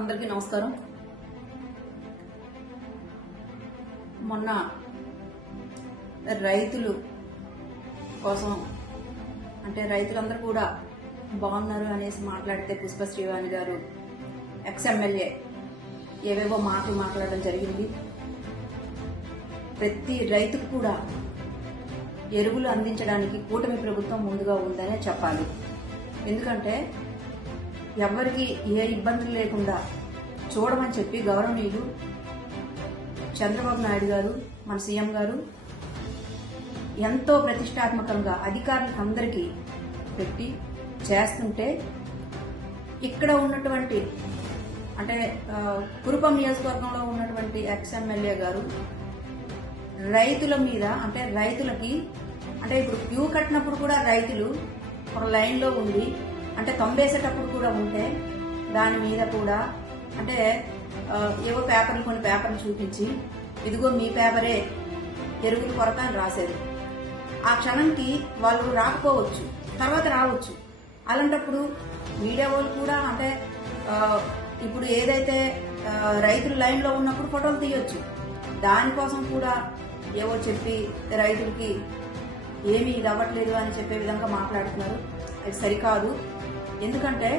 అందరికీ నమస్కారం. మొన్న రైతులు కోసం అంటే రైతులందరూ కూడా బాగున్నారు అనేసి మాట్లాడితే పుష్ప శ్రీవాణి గారు ఎక్స్ ఎమ్మెల్యే ఏవేవో మాటలు మాట్లాడడం జరిగింది. ప్రతి రైతుకు కూడా ఎరువులు అందించడానికి కూటమి ప్రభుత్వం ముందుగా ఉందనే చెప్పాలి. ఎందుకంటే ఎవరికి ఏ ఇబ్బందులు లేకుండా చూడమని చెప్పి గౌరవనీయులు చంద్రబాబు నాయుడు గారు మన సీఎం గారు ఎంతో ప్రతిష్టాత్మకంగా అధికారులకు అందరికీ పెట్టి చేస్తుంటే ఇక్కడ ఉన్నటువంటి అంటే కురుపం నియోజకవర్గంలో ఉన్నటువంటి ఎక్స్ ఎమ్మెల్యే గారు రైతుల మీద అంటే రైతులకి అంటే ఇప్పుడు క్యూ కట్టినప్పుడు కూడా రైతులు ఒక లైన్లో ఉండి అంటే తంబేసేటప్పుడు కూడా ఉంటే దాని మీద కూడా అంటే ఏవో పేపర్లు కొన్ని పేపర్లు చూపించి ఇదిగో మీ పేపరే ఎరువుల కొరత అని రాసేది. ఆ క్షణంకి వాళ్ళు రాకపోవచ్చు తర్వాత రావచ్చు. అలాంటప్పుడు మీడియా వాళ్ళు కూడా అంటే ఇప్పుడు ఏదైతే రైతులు లైన్లో ఉన్నప్పుడు ఫోటోలు తీయొచ్చు. దానికోసం కూడా ఏవో చెప్పి రైతులకి ఏమీ ఇది అవ్వట్లేదు అని చెప్పే విధంగా మాట్లాడుతున్నారు. అది సరికాదు. ఎందుకంటే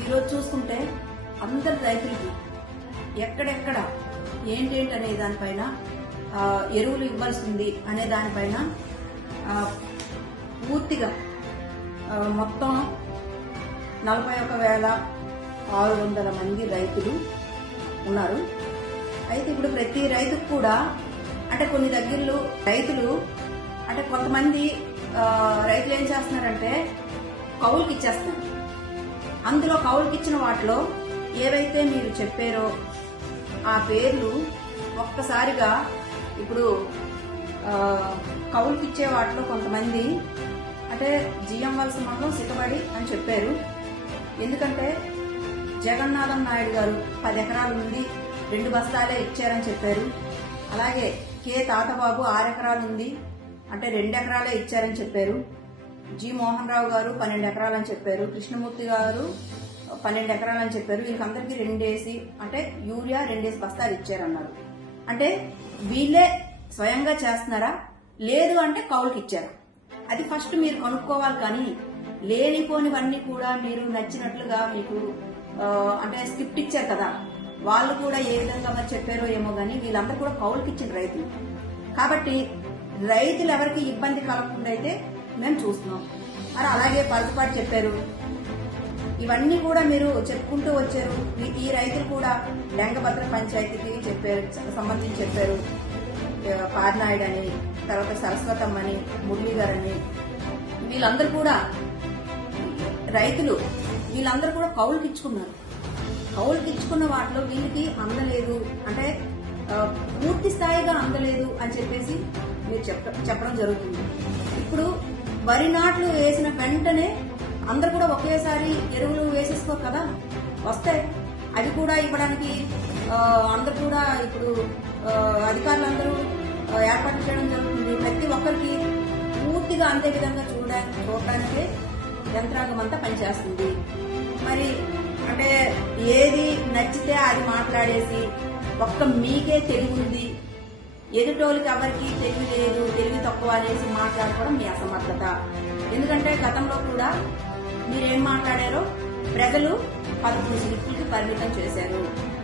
ఈరోజు చూసుకుంటే అందరి రైతులకి ఎక్కడెక్కడ ఏంటేంటి అనే దానిపైన ఎరువులు ఇవ్వాల్సింది అనే దానిపైన పూర్తిగా మొత్తం నలభై ఒక వేల ఆరు వందల మంది రైతులు ఉన్నారు. అయితే ఇప్పుడు ప్రతి రైతుకు కూడా అంటే కొన్ని దగ్గరలో రైతులు అంటే కొంతమంది రైతులు ఏం చేస్తున్నారంటే కౌలుకి ఇచ్చేస్తున్నారు అందులో కౌలుకిచ్చిన వాటిలో ఏవైతే మీరు చెప్పారో ఆ పేర్లు ఒక్కసారిగా ఇప్పుడు కౌలుకిచ్చే ఇచ్చే వాటిలో కొంతమంది అంటే జిఎం వలస మండలం సిద్ధపడి అని చెప్పారు. ఎందుకంటే జగన్నాథం నాయుడు గారు పది ఎకరాల నుండి రెండు బస్తాలే ఇచ్చారని చెప్పారు. అలాగే కే. తాతబాబు ఆరు ఎకరాలు ఉంది అంటే రెండు ఎకరాలే ఇచ్చారని చెప్పారు. జి మోహన్ రావు గారు పన్నెండు ఎకరాలని చెప్పారు కృష్ణమూర్తి గారు పన్నెండు ఎకరాలని చెప్పారు. వీళ్ళకందరికీ రెండేసి అంటే యూరియా రెండేసి బస్తాలు ఇచ్చారన్నారు. అంటే వీళ్ళే స్వయంగా చేస్తున్నారా? లేదు అంటే కౌలుకి ఇచ్చారు. అది ఫస్ట్ మీరు కనుక్కోవాలి కానీ లేనిపోనివన్నీ కూడా మీరు నచ్చినట్లుగా మీకు అంటే స్క్రిప్ట్ ఇచ్చారు కదా. వాళ్ళు కూడా ఏ విధంగా మరి చెప్పారో ఏమో కానీ వీళ్ళందరూ కూడా కౌలుకి ఇచ్చిన రైతులు. కాబట్టి రైతులు ఎవరికి ఇబ్బంది కలగకుండా అయితే మేము చూస్తున్నాం. మరి అలాగే పలుకుపాటు చెప్పారు. ఇవన్నీ కూడా మీరు చెప్పుకుంటూ వచ్చారు. ఈ- రైతులు కూడా లెంగభద్ర పంచాయతీకి చెప్పారు సంబంధించి చెప్పారు. పార్నాయుడు అని తర్వాత సరస్వతమ్మ అని మురళి గారని వీళ్ళందరూ కూడా రైతులు వీళ్ళందరూ కూడా కౌలుకి ఇచ్చుకున్నారు కౌలుకి ఇచ్చుకున్న వాటిలో వీళ్ళకి అందలేదు. అంటే పూర్తి స్థాయిగా అందలేదు అని చెప్పేసి మీరు చెప్ప చెప్పడం జరుగుతుంది. ఇప్పుడు వరి నాట్లు వేసిన వెంటనే అందరు కూడా ఒకేసారి ఎరువులు వేసేసుకోరు కదా? వస్తాయి. అవి కూడా ఇవ్వడానికి అందరు కూడా ఇప్పుడు అధికారులందరూ ఏర్పాటు చేయడం జరుగుతుంది. ప్రతి ఒక్కరికి పూర్తిగా అంతే విధంగా చూడడానికి చూడడానికే యంత్రాంగం అంతా పనిచేస్తుంది. మరి అంటే ఏది నచ్చితే అది మాట్లాడేసి ఒక్క మీకే తెలివి ఉంది ఎదుటోళ్ళకి ఎవరికి తెలివి లేదు తెలివి తక్కువ అనేసి మాట్లాడుకోవడం మీ అసమర్థత. ఎందుకంటే గతంలో కూడా మీరేం మాట్లాడారో ప్రజలు పదకొండు స్లిప్పులకి పరిమితం చేశారు.